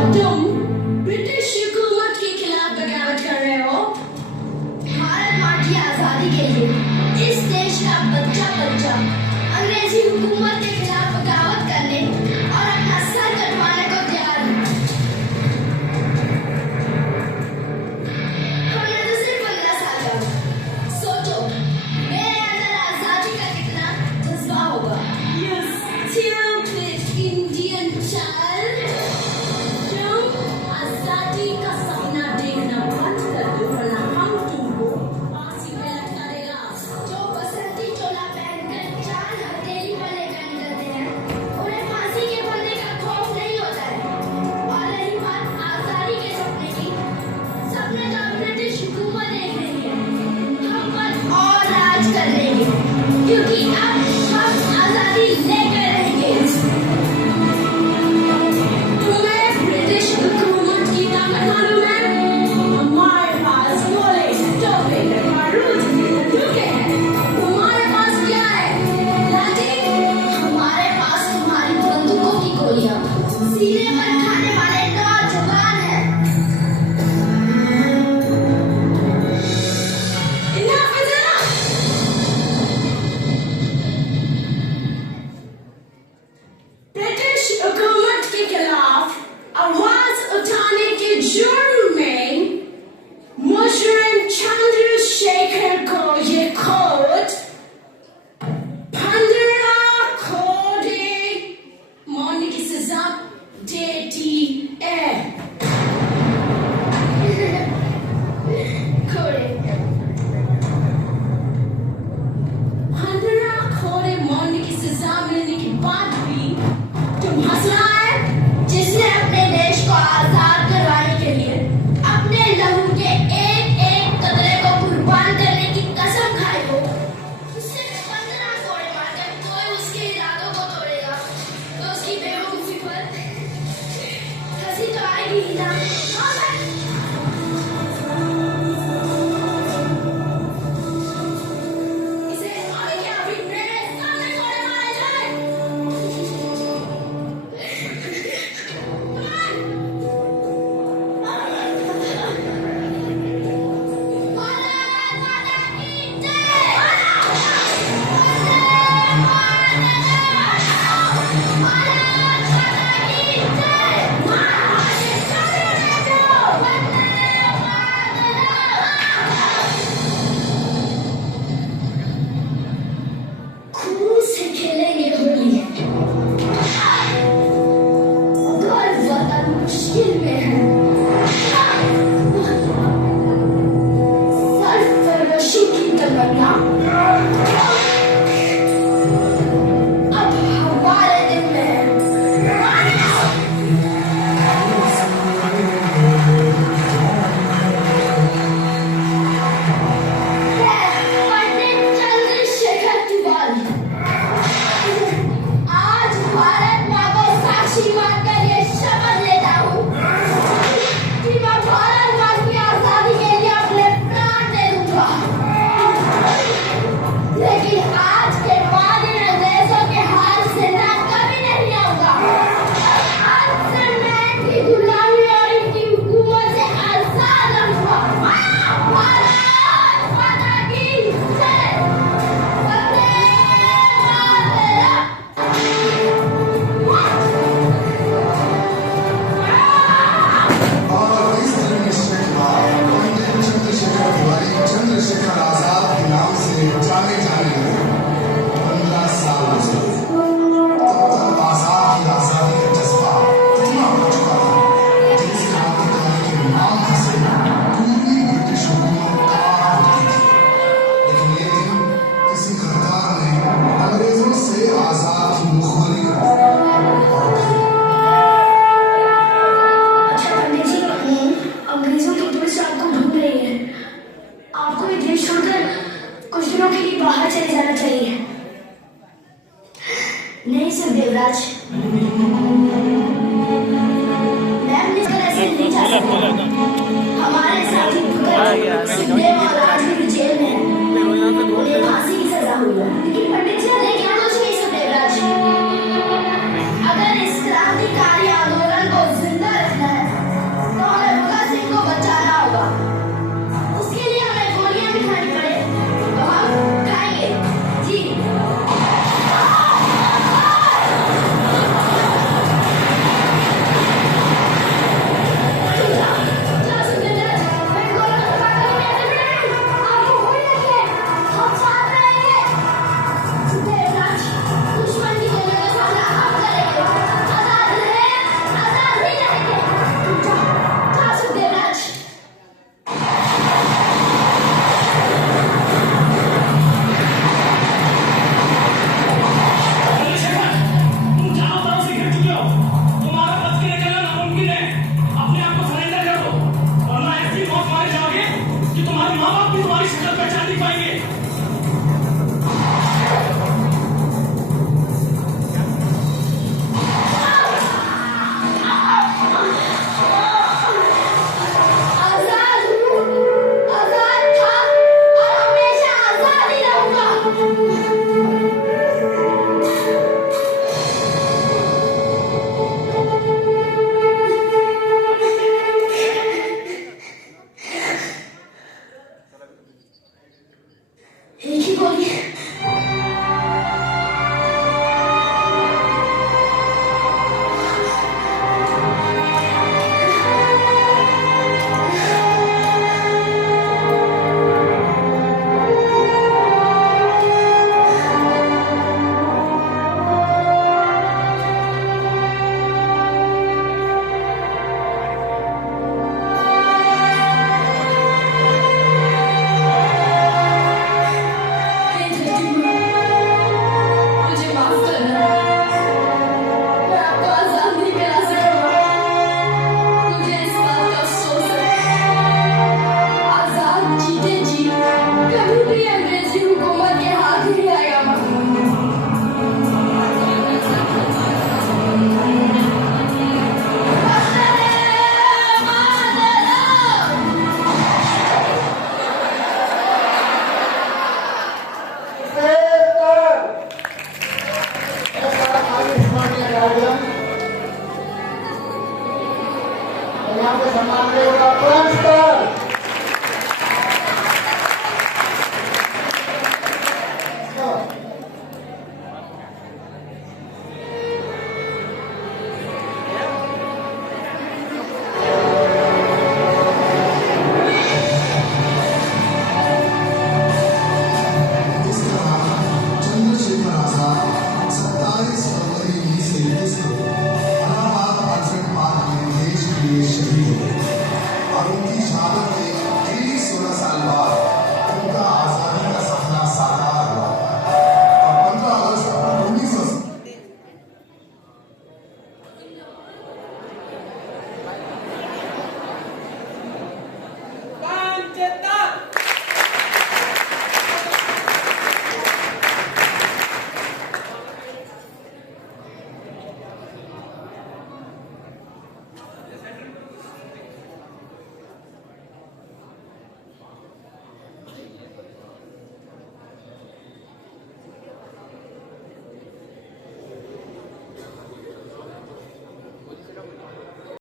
और तुम ब्रिटिश हुकूमत के खिलाफ बगावत कर रहे हो। भारत माँ की आजादी के लिए इस देश का बच्चा बच्चा अंग्रेजी हुकूमत के खिलाफ बगावत करने और अपना सर कटवाने को तैयार है। हमने तो सिर्फ 15 साल का हूँ। सोचो मेरे अंदर आजादी का कितना जज्बा होगा। You stupid Indian child! तुम आजादी का सपना देखना बंद कर दो वरना हम तुमको फांसी पे लटका देगा। जो बसंती चोला पहनकर चार हथेली पर लेकर निकलते हैं उन्हें फांसी के फंदे का खौफ नहीं होता है। और रही बात आजादी के सपने की, सपने तो ब्रिटिश हुकूमत देख रही है हम पर और राज कर लेंगे, क्योंकि अब हम आजादी लेकर रहेंगे। तुम्हें ब्रिटिश हुकूमत की ताकत मालूम है? हमारे पास गोले, तोपे, बारूद, बंदूकें हैं। तुम्हारे पास क्या है? लाठी? हमारे पास तुम्हारी बंदूकों की गोलियां सीने पर खाने वाले नौजवान हैं। Enough is enough! ब्रिटिश हुकूमत के खिलाफ आवाज उठाने के जुर्म में मुजरिम चंद्रशेखर को ये कोर्ट 15 कोड़े मौत की सजा देती है। घोड़े 15 कोड़े मौत की सजा मिलने के बाद भी तुम हंस रहा है? जिसने अपने देश को आजाद करवाने के लिए अपने लहू के एक एक कतरे को कुर्बान करने की कसम खाई हो, उससे 15 कोड़े मारकर कोई उसके इरादों को तोड़ेगा तो उसकी बेवकूफी पर हंसी तो आएगी ही ना। हाँ, इसे आगे क्या अभी मेरे सामने कोड़े मारे जाए? भारत माता की जय। खून से खेलेंगे होली, अगर वतन मुश्किल में है, सरफरोशी की तमन्ना अब हमारे दिल में है। पंडित चंद्रशेखर तिवारी आज भारत माँ को साक्षी मानकर ये शपथ लेता हूँ कि मैं भारत माँ की आजादी के लिए अपने प्राण दे दूंगा। लेकिन आज के बाद इन अंग्रेजों के हाथ से मैं कभी नहीं आऊंगा। आज से मैं इनकी गुलामी और इनकी हुकूमत से आजाद रहूंगा। भारत माता की जय। वंदे मातरम। और इस धर्मनिष्ठ के बाद पंडित चंद्रशेखर तिवारी चंद्रशेखर आजाद के नाम से जाने जाने लगे। 15 साल गुजरे, तब तक आजाद की आजादी का जज्बा इतना बढ़ चुका था कि इस क्रांतिकारी के नाम से पूरी ब्रिटिश हुकूमत कांप उठती थी। लेकिन एक दिन किसी गद्दार ने अंग्रेजों से आजाद की मुखबरी कर दी और फिर अच्छा पंडित जी, अंग्रेजों की पुलिस आपको ढूंढ रही है। आपको ये देश छोड़कर कुछ दिनों के लिए बाहर चले जाना चाहिए। नहीं सर देवराज, मैं अपनी तरह ऐसे नहीं जा सकता। हमारे साथी भगत सुखदेव और राजवीर जेल में हैं। उन्हें फांसी की सजा हुई है। लेकिन पंडित जी क्या कुछ नहीं सर देवराज, अगर इस क्रांतिकारी आंदोलन को जिंदा रखना है शक्ल पहचान नहीं पाएंगे।